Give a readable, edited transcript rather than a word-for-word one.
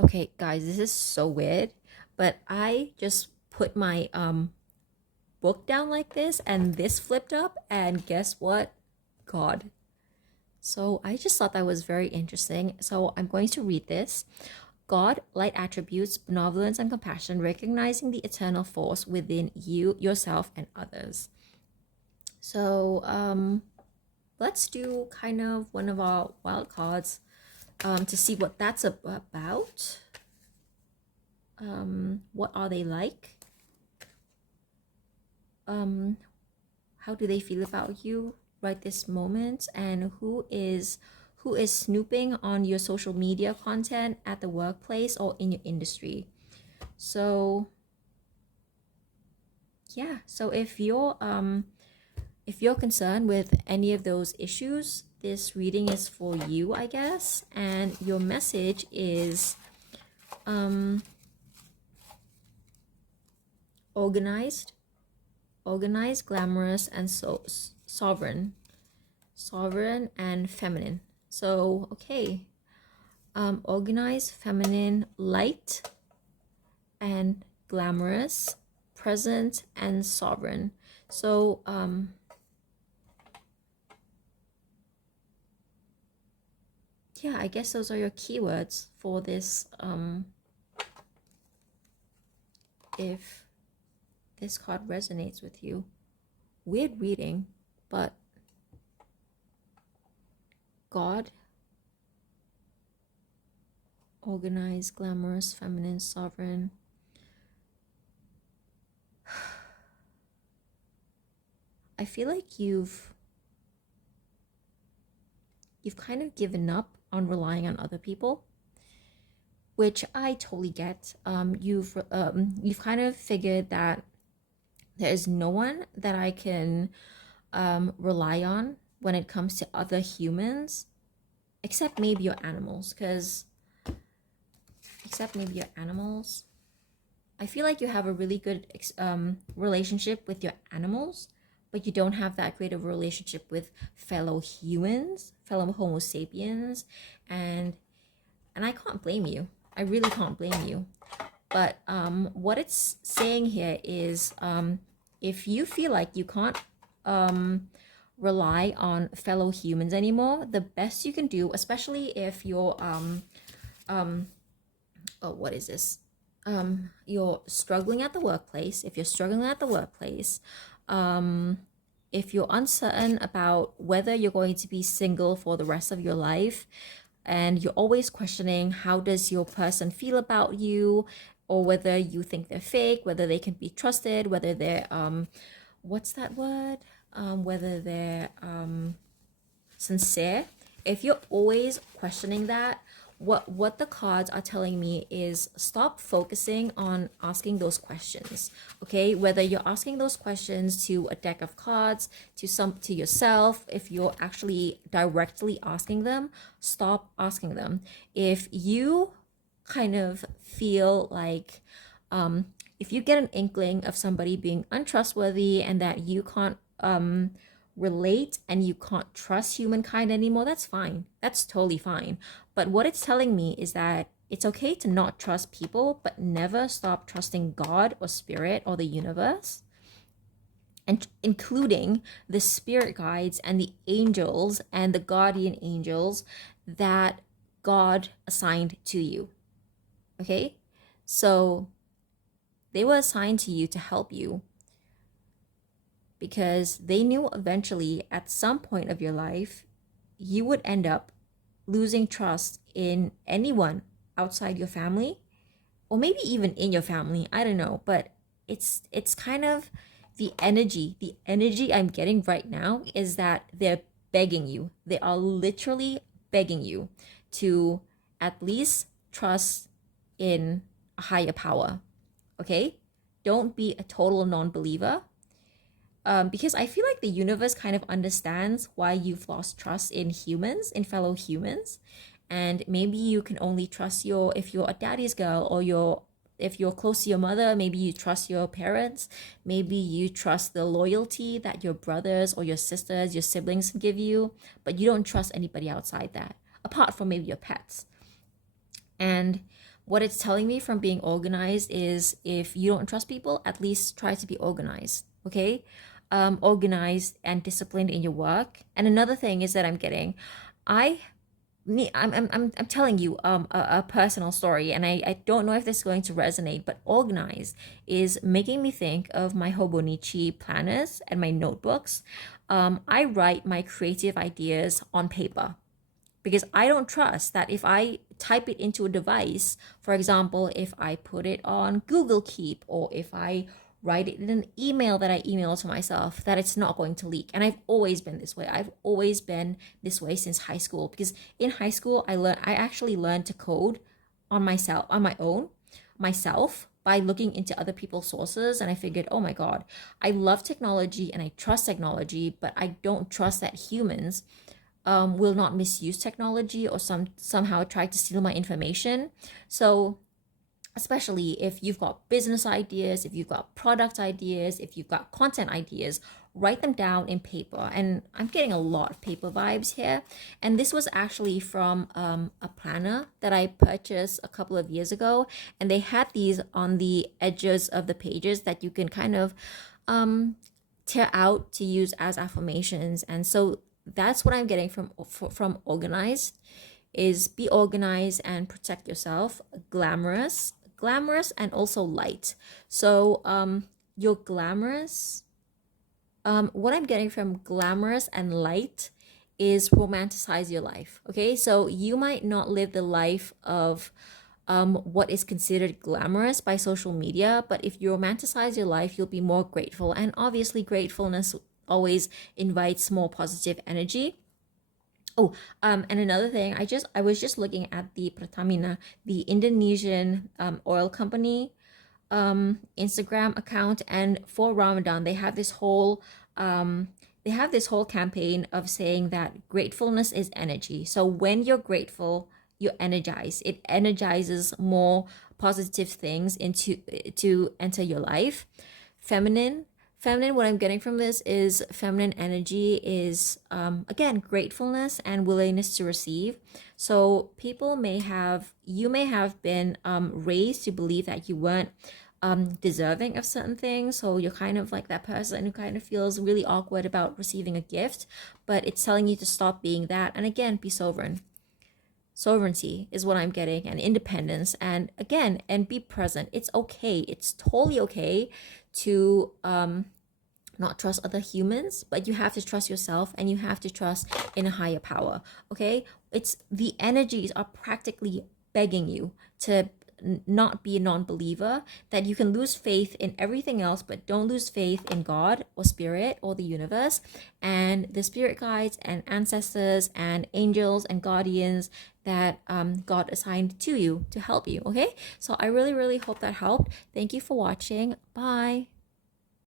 Okay, guys, this is so weird, but I just put my book down like this and this flipped up and guess what? God. So I just thought that was very interesting. So I'm going to read this. God, light attributes, benevolence and compassion, recognizing the eternal force within you, yourself, and others. So let's do kind of one of our wild cards to see what that's about. What are they like? How do they feel about you right this moment? And who is snooping on your social media content at the workplace or in your industry? So yeah, so if you're concerned with any of those issues, this reading is for you, I guess. And your message is organized, glamorous, and so sovereign, and feminine. So okay, organized, feminine, light, and glamorous, present, and sovereign. So yeah, I guess those are your keywords for this. If this card resonates with you, weird reading, but God, organized, glamorous, feminine, sovereign. I feel like you've kind of given up on relying on other people, which I totally get. You've kind of figured that there is no one that I can rely on when it comes to other humans, except maybe your animals, I feel like you have a really good relationship with your animals, but you don't have that great of a relationship with fellow humans, fellow Homo sapiens, and I can't blame you. I really can't blame you. But what it's saying here is if you feel like you can't rely on fellow humans anymore, the best you can do, especially if you're oh, what is this? You're struggling at the workplace. If you're struggling at the workplace, if you're uncertain about whether you're going to be single for the rest of your life, and you're always questioning how does your person feel about you, or whether you think they're fake, whether they can be trusted, whether they're what's that word? Whether they're sincere. If you're always questioning that, what the cards are telling me is stop focusing on asking those questions. Okay, whether you're asking those questions to a deck of cards, to yourself, if you're actually directly asking them, stop asking them. If you kind of feel like if you get an inkling of somebody being untrustworthy and that you can't relate and you can't trust humankind anymore, that's fine. That's totally fine. But what it's telling me is that it's okay to not trust people, but never stop trusting God or spirit or the universe, and including the spirit guides and the angels and the guardian angels that God assigned to you. Okay? So they were assigned to you to help you because they knew eventually at some point of your life you would end up losing trust in anyone outside your family, or maybe even in your family, I don't know. But it's kind of the energy I'm getting right now is that they're begging you, they are literally begging you to at least trust in a higher power. Okay, don't be a total non-believer, because I feel like the universe kind of understands why you've lost trust in humans, in fellow humans. And maybe you can only trust if you're a daddy's girl, or if you're close to your mother, maybe you trust your parents. Maybe you trust the loyalty that your brothers or your sisters, your siblings give you, but you don't trust anybody outside that, apart from maybe your pets. And What it's telling me from being organized is, if you don't trust people, at least try to be organized, okay? Organized and disciplined in your work. And another thing is that I'm getting, I I'm telling you a personal story, and I don't know if this is going to resonate, but organized is making me think of my Hobonichi planners and my notebooks. I write my creative ideas on paper, because I don't trust that if I type it into a device, for example, if I put it on Google Keep, or if I write it in an email that I email to myself, that it's not going to leak. And I've always been this way. I've always been this way since high school, because in high school I actually learned to code on my own myself, by looking into other people's sources. And I figured, oh my god, I love technology and I trust technology, but I don't trust that humans will not misuse technology or somehow try to steal my information. So especially if you've got business ideas, if you've got product ideas, if you've got content ideas, write them down in paper. And I'm getting a lot of paper vibes here. And this was actually from a planner that I purchased a couple of years ago. And they had these on the edges of the pages that you can kind of tear out to use as affirmations. And so that's what I'm getting from organized, is be organized and protect yourself. Glamorous and also light. So you're glamorous. What I'm getting from glamorous and light is romanticize your life. Okay, so you might not live the life of what is considered glamorous by social media, but if you romanticize your life, you'll be more grateful. And obviously gratefulness always invites more positive energy. Oh, and another thing, I was just looking at the Pertamina, the Indonesian oil company Instagram account, and for Ramadan they have this whole campaign of saying that gratefulness is energy. So when you're grateful, you're energized. It energizes more positive things into to enter your life. Feminine, what I'm getting from this is feminine energy is again gratefulness and willingness to receive. So you may have been raised to believe that you weren't deserving of certain things, so you're kind of like that person who kind of feels really awkward about receiving a gift, but it's telling you to stop being that, and again, be sovereignty is what I'm getting, and independence, and again, and be present. It's okay, it's totally okay to not trust other humans, but you have to trust yourself, and you have to trust in a higher power. Okay, it's the energies are practically begging you to not be a non-believer, that you can lose faith in everything else, but don't lose faith in God or spirit or the universe and the spirit guides and ancestors and angels and guardians that God assigned to you to help you. Okay, so I really hope that helped. Thank you for watching. Bye.